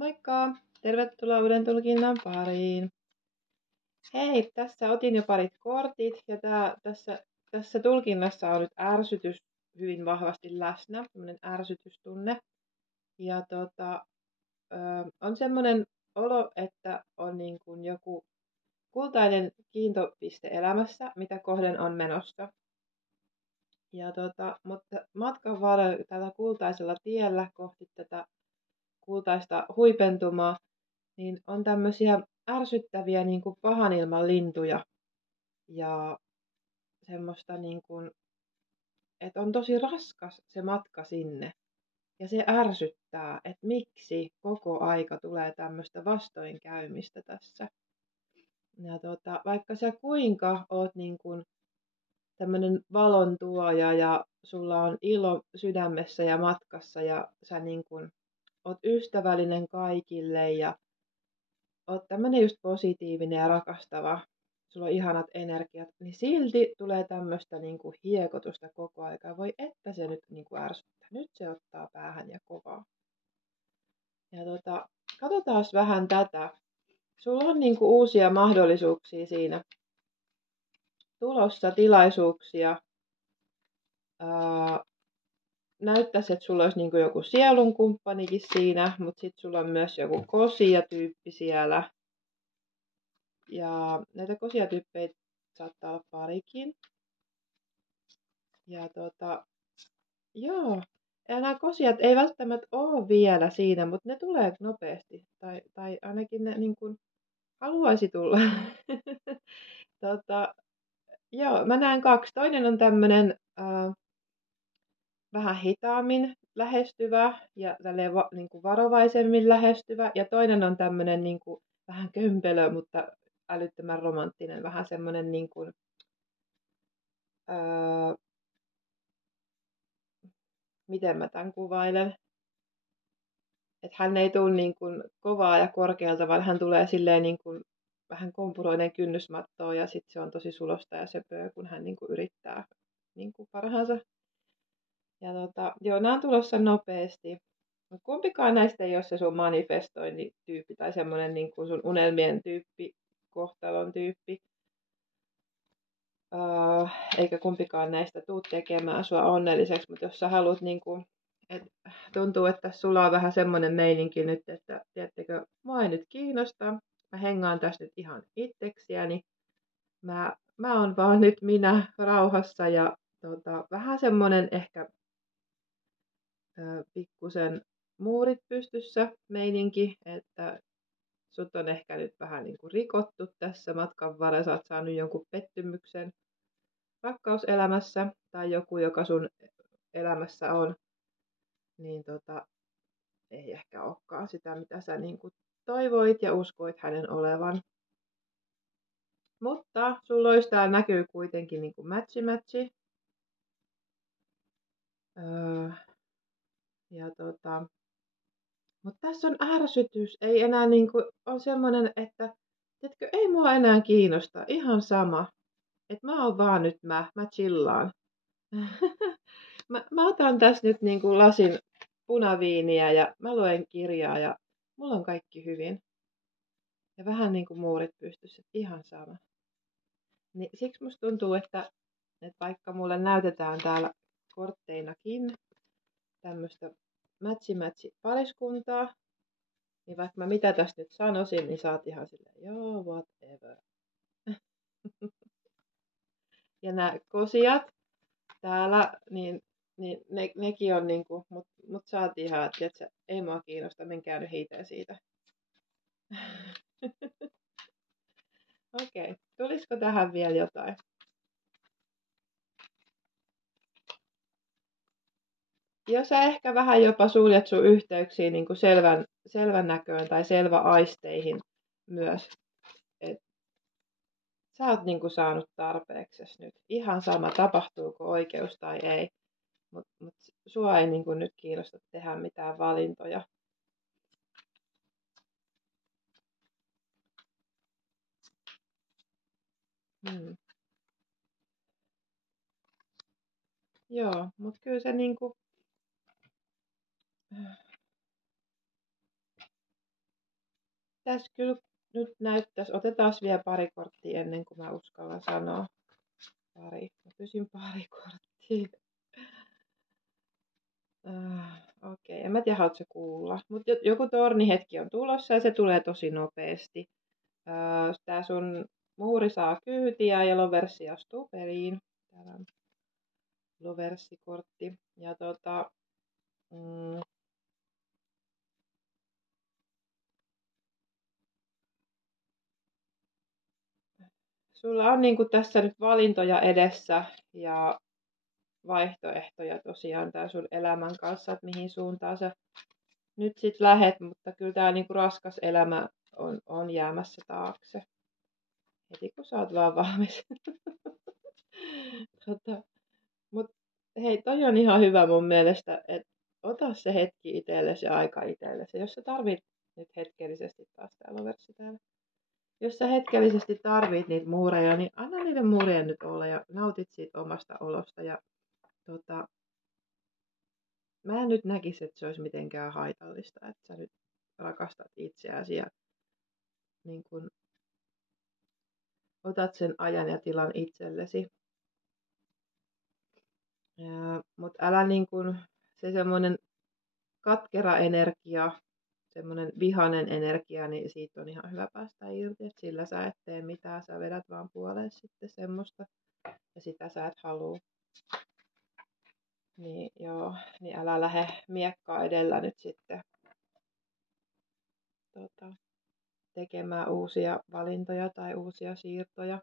Moikka! Tervetuloa uuden tulkinnan pariin. Hei, tässä otin jo parit kortit ja tässä tulkinnassa on nyt ärsytys hyvin vahvasti läsnä, tämmöinen ärsytystunne. Ja on semmoinen olo, että on niin kuin joku kultainen kiintopiste elämässä, mitä kohden on menossa. Ja mutta matkan varrella tällä kultaisella tiellä kohti tätä kultaista huipentumaa, niin on tämmöisiä ärsyttäviä niin kuin pahan ilman lintuja ja semmoista niin kuin, että on tosi raskas se matka sinne ja se ärsyttää, että miksi koko aika tulee tämmöistä vastoinkäymistä tässä. Ja vaikka sä kuinka oot niin kuin tämmöinen valon tuoja ja sulla on ilo sydämessä ja matkassa ja sä niin kuin oot ystävällinen kaikille ja oot tämmönen just positiivinen ja rakastava, sulla on ihanat energiat, niin silti tulee tämmöistä niinku hiekotusta koko aika. Voi että se nyt niinku ärsyttää. Nyt se ottaa päähän ja kovaa. Ja katsotaan vähän tätä. Sulla on niinku uusia mahdollisuuksia siinä tulossa, tilaisuuksia. Näyttäisi, että sulla olisi niinku joku sielunkumppanikin siinä, mutta sitten sulla on myös joku kosia-tyyppi siellä. Ja näitä kosia-tyyppejä saattaa olla parikin. Ja joo. Ja nämä kosiat ei välttämättä ole vielä siinä, mutta ne tulee nopeasti. Tai ainakin ne niin kuin haluaisi tulla. Joo, mä näen kaksi. Toinen on tämmöinen vähän hitaammin lähestyvä ja niin kuin varovaisemmin lähestyvä. Ja toinen on tämmöinen niin kuin vähän kömpelö, mutta älyttömän romanttinen. Vähän semmoinen niin kuin, miten mä tämän kuvailen. Että hän ei tule niin kuin kovaa ja korkealta, vaan hän tulee silleen niin kuin vähän kompuroinen kynnysmattoon ja sitten se on tosi sulosta ja söpöä, kun hän niin kuin yrittää niin kuin parhaansa. Ja joo, nämä on tulossa nopeasti. Mut kumpikaan näistä ei ole se sun manifestointityyppi tai semmoinen niin kuin sun unelmien tyyppi, kohtalon tyyppi. Eikä kumpikaan näistä tuu tekemään sua onnelliseksi, mutta jos sä haluat niin kuin, tuntuu, että sulla on vähän semmoinen meininki nyt, että tiedättekö, mua ei nyt kiinnosta. Mä hengaan tässä nyt ihan itseksiäni. Mä oon vaan nyt minä rauhassa ja vähän semmoinen ehkä pikkusen muurit pystyssä meininki, että sut on ehkä nyt vähän niin kuin rikottu tässä matkan varrella. Sä oot saanut jonkun pettymyksen rakkauselämässä tai joku, joka sun elämässä on, niin ei ehkä olekaan sitä, mitä sä niin kuin toivoit ja uskoit hänen olevan. Mutta sulla olisi täällä näkyy kuitenkin niin kuin matchi. Ja mutta tässä on ärsytys. Ei enää niin kuin, on semmoinen, että tiedätkö, ei mua enää kiinnosta. Ihan sama. Että mä oon vaan nyt mä chillaan. mä otan tässä nyt niin kuin lasin punaviiniä ja mä luen kirjaa ja mulla on kaikki hyvin. Ja vähän niin kuin muurit pystyssä, ihan sama. Niin siksi musta tuntuu, että vaikka mulle näytetään täällä kortteinakin tämmöistä matchi pariskuntaa, niin vaikka mä mitä tästä nyt sanoisin, niin sä oot ihan silleen, joo, whatever. Ja nämä kosijat täällä, niin nekin on niinku, mut sä oot ihan, että ei mua kiinnosta, menkää nyt hiiteen siitä. Okei, tulisiko tähän vielä jotain? Jos sä ehkä vähän jopa suljet sun yhteyksiä niin kuin selvän näköön tai selväaisteihin myös. Et sä oot niin kuin saanut tarpeeksi nyt. Ihan sama, tapahtuuko oikeus tai ei. Mut sua ei niin kuin nyt kiinnosta tehdä mitään valintoja. Joo, mutta kyllä se niinku Tässä kyllä nyt näyttäisi. Otetaan vielä pari korttia ennen kuin mä uskallan sanoa. Mä pysyn pari korttia. Okei, en mä tiedä, haluatko kuulla. Mutta joku tornihetki on tulossa ja se tulee tosi nopeasti. Tää sun muuri saa kyytiä ja Loversi astuu peliin. Täällä on Loversi-kortti. Ja sulla on niinku tässä nyt valintoja edessä ja vaihtoehtoja tosiaan tää sun elämän kanssa, että mihin suuntaan sä nyt sit lähet, mutta kyllä tää niinku raskas elämä on jäämässä taakse. Heti kun sä oot vaan valmis. Mut hei, toi on ihan hyvä mun mielestä, että ota se hetki itsellesi ja aika itsellesi. Jos sä tarvit nyt hetkellisesti taas tää Loversi täällä. Jos sä hetkellisesti tarvit niitä muureja, niin anna niiden muurien nyt olla ja nautit siitä omasta olosta. Ja mä en nyt näkisi, että se olisi mitenkään haitallista, että sä nyt rakastat itseäsi ja niin kun otat sen ajan ja tilan itsellesi. Mutta älä niin kun, se semmoinen katkera energia, semmoinen vihainen energia, niin siitä on ihan hyvä päästä irti, että sillä sä et tee mitään, sä vedät vaan puoleen sitten semmoista ja sitä sä et halua. Niin joo, niin älä lähde miekkaa edellä nyt sitten tekemään uusia valintoja tai uusia siirtoja.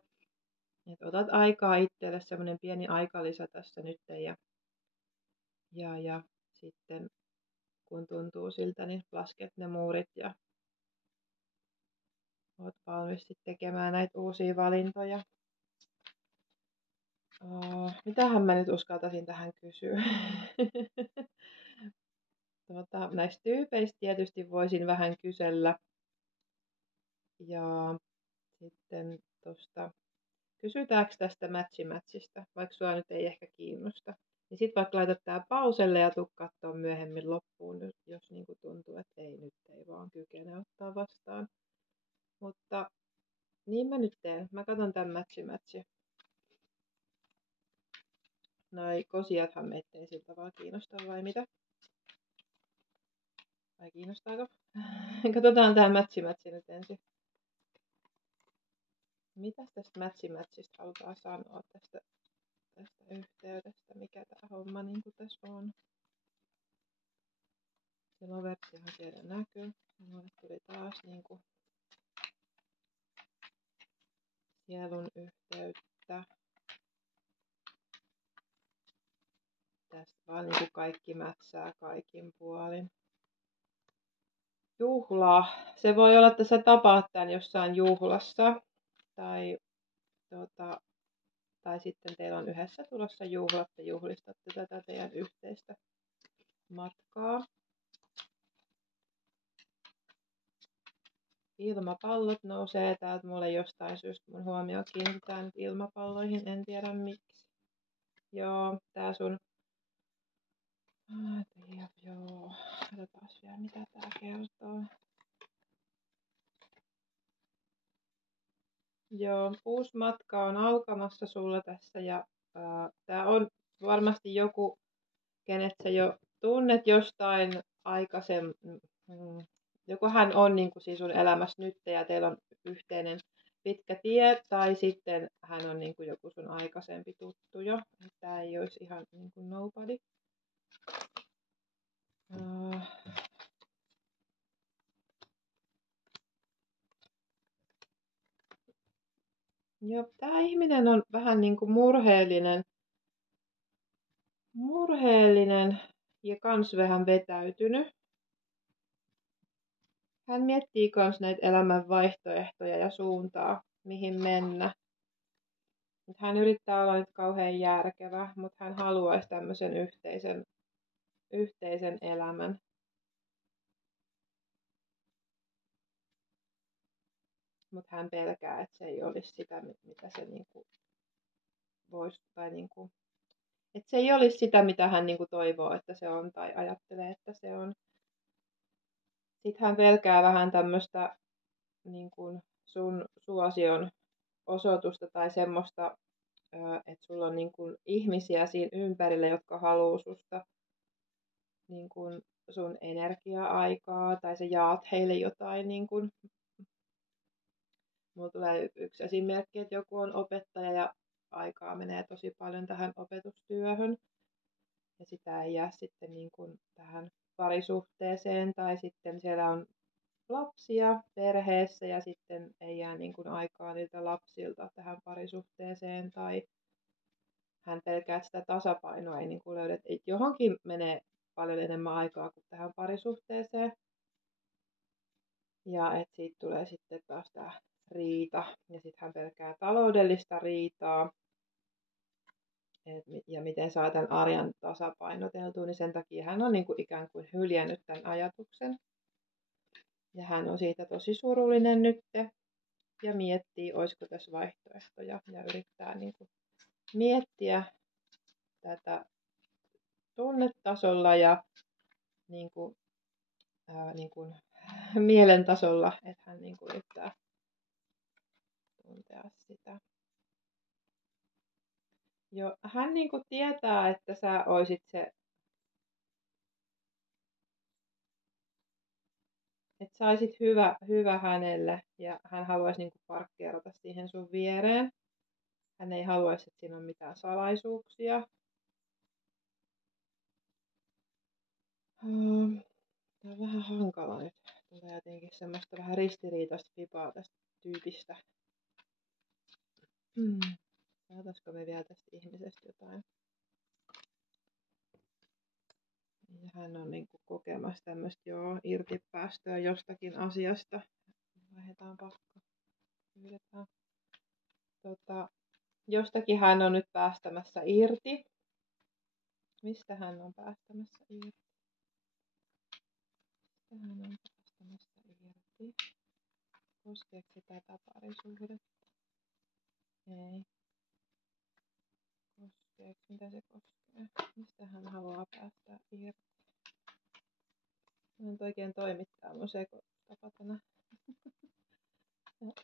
Et otat aikaa itselle, semmoinen pieni aikalisä tässä nyt ja sitten kun tuntuu siltä, niin lasket ne muurit ja oot valmis tekemään näitä uusia valintoja. Mitähän mä nyt uskaltaisin tähän kysyä? Näistä tyypeistä tietysti voisin vähän kysellä. Ja sitten kysytäänkö tästä matchista, vaikka sua nyt ei ehkä kiinnosta. Niin sit vaikka laitat tää pauselle ja tuu kattoo myöhemmin loppuun, jos niinku tuntuu, että nyt ei vaan kykene ottaa vastaan. Mutta niin mä nyt teen. Mä katon tän matchi. Noi kosiathan meitä ei siltä vaan kiinnosta vai mitä? Vai kiinnostaako? Katsotaan tää matchi nyt ensin. Mitäs tästä matchista halutaan sanoa tästä yhteydestä? Mikä tää homma niinku tässä on? Se Loversihan siellä näkyy. Mulle tuli taas niinku sielun yhteyttä. Tästä vaan niinku kaikki mätsää kaikin puolin. Juhla. Se voi olla, että sä tapaat tän jossain juhlassa. Tai sitten teillä on yhdessä tulossa juhlat ja juhlistatte tätä teidän yhteistä matkaa. Ilmapallot nousee täältä mulle jostain syystä. Mun huomio kiinnitetään nyt ilmapalloihin, en tiedä miksi. Joo, tää sun... Joo, katsotaan vielä mitä tää kertoo. Joo, uusi matka on alkamassa sulla tässä ja tää on varmasti joku, kenet sä jo tunnet jostain aikaisemmin. Joko hän on niin kuin siis sun elämässä nyt ja teillä on yhteinen pitkä tie, tai sitten hän on niin kuin joku sun aikaisempi tuttu jo. Tämä ei olisi ihan niin kuin nobody. Joo, tämä ihminen on vähän niin kuin murheellinen ja kans vähän vetäytynyt. Hän miettii kans näitä elämän vaihtoehtoja ja suuntaa, mihin mennä. Hän yrittää olla nyt kauhean järkevä, mutta hän haluaisi tämmöisen yhteisen elämän. Mutta hän pelkää, että se ei olisi sitä, mitä se niinku voisi, tai niinku, että se ei olisi sitä, mitä hän niinku toivoo, että se on, tai ajattelee, että se on. Sitten hän pelkää vähän tämmöistä niin kuin sun suosion osoitusta tai semmoista, että sulla on niin kuin ihmisiä siinä ympärillä, jotka haluaa susta niin kuin sun energia-aikaa tai sä jaat heille jotain. Niin kuin. Mulla tulee yksi esimerkki, että joku on opettaja ja aikaa menee tosi paljon tähän opetustyöhön ja sitä ei jää sitten niin kuin tähän parisuhteeseen tai sitten siellä on lapsia perheessä ja sitten ei jää niin kuin aikaa niiltä lapsilta tähän parisuhteeseen tai hän pelkää, että sitä tasapainoa ei niin kuin löydä. Että johonkin menee paljon enemmän aikaa kuin tähän parisuhteeseen. Ja että siitä tulee sitten taas tämä riita. Ja sitten hän pelkää taloudellista riitaa. Ja miten saa tämän arjan tasapainoteltua, niin sen takia hän on niin kuin ikään kuin hyljännyt tämän ajatuksen. Ja hän on siitä tosi surullinen nyt ja miettii, olisiko tässä vaihtoehtoja ja yrittää niin kuin miettiä tätä tunnetasolla ja niin kuin mielen tasolla, että hän niin kuin yrittää tuntea sitä. Hän niin kuin tietää, että sä oisit se, että sä olisit hyvä hänelle ja hän haluaisi niin kuin parkkeerata siihen sun viereen. Hän ei haluaisi, että siinä on mitään salaisuuksia. Tämä on vähän hankala nyt. Tulee jotenkin semmoista vähän ristiriitaista vipaa tästä tyypistä. Saataisiko me vielä tästä ihmisestä jotain? Ja hän on niin kuin kokemassa tämmöistä irtipäästöä jostakin asiasta. Vaihdetaan pakko. Pyydetään. Jostakin hän on nyt päästämässä irti. Mistä hän on päästämässä irti? Mistä hän on päästämässä irti? Koskeeko se tätä parisuhdetta? Ei. Koskeeko? Mitä se koskee? Mistä hän haluaa päästä irti? Hän oikein toimittaa mun sekotapa tänä.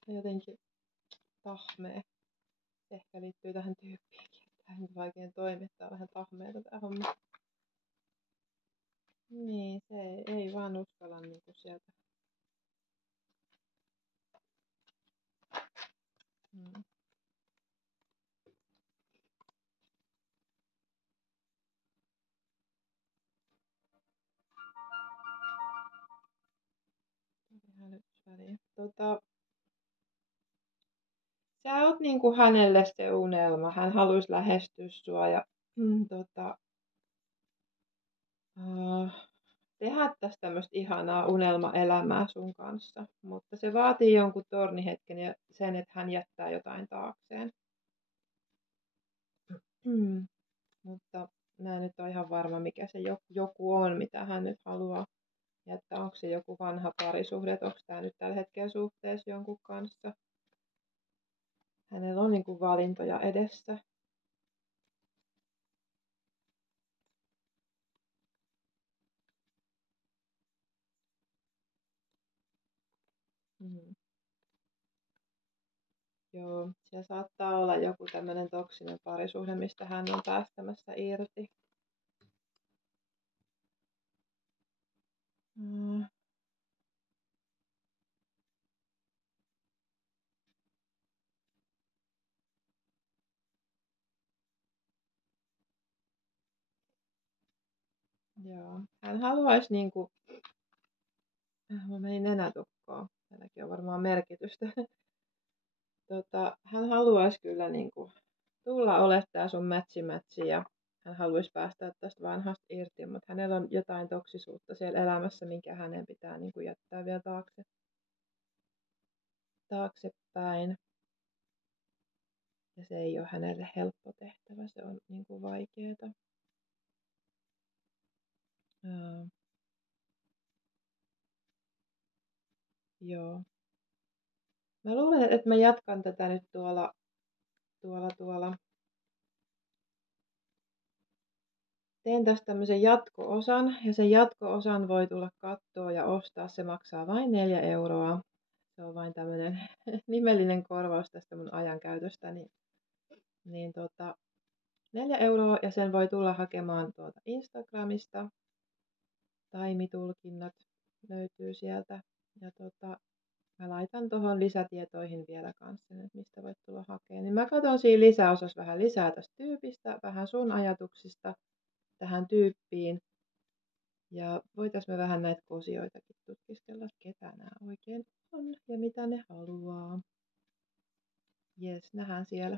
Jotenkin tahmea. Ehkä liittyy tähän tyyppiinkin. Hän oikein toimittaa vähän tahmeita tää homma. Niin, se ei vaan uskalla niinku sieltä. Sä oot niinku hänelle se unelma. Hän haluaisi lähestyä sua ja tehdä tästä tämmöistä ihanaa unelmaelämää sun kanssa. Mutta se vaatii jonkun tornihetken ja sen, että hän jättää jotain taakseen. Mutta mä en nyt ole ihan varma, mikä se joku on, mitä hän nyt haluaa jättää. Onko se joku vanha parisuhde, onko tämä nyt tällä hetkellä suhteessa jonkun kanssa. Hänellä on niin kuin valintoja edessä. Joo, siellä saattaa olla joku tämmöinen toksinen parisuhde, mistä hän on päästämässä irti. Joo, hän haluaisi niinku... Mä menin nenätukkoon. Tälläkin on varmaan merkitystä. Hän haluaisi kyllä niinku tulla olettaa sun mätsi ja hän haluaisi päästä tästä vanhasta irti, mutta hänellä on jotain toksisuutta siellä elämässä, minkä hänen pitää niinku jättää vielä taaksepäin. Ja se ei ole hänelle helppo tehtävä, se on niinku vaikeeta. Joo. Mä luulen, että mä jatkan tätä nyt tuolla. Teen tästä tämmöisen jatko-osan ja sen jatko-osan voi tulla kattoon ja ostaa. Se maksaa vain 4 euroa. Se on vain tämmöinen nimellinen korvaus tästä mun ajankäytöstä. Niin 4 € ja sen voi tulla hakemaan tuolta Instagramista. Taimitulkinnat löytyy sieltä. Ja mä laitan tuohon lisätietoihin vielä kanssa, että mistä voit tulla hakemaan. Niin mä katson siinä lisäosassa vähän lisää tästä tyypistä, vähän sun ajatuksista tähän tyyppiin. Ja voitaisiin me vähän näitä kosioitakin tutkiskella, että ketä nämä oikein on ja mitä ne haluaa. Jes, nähdään siellä.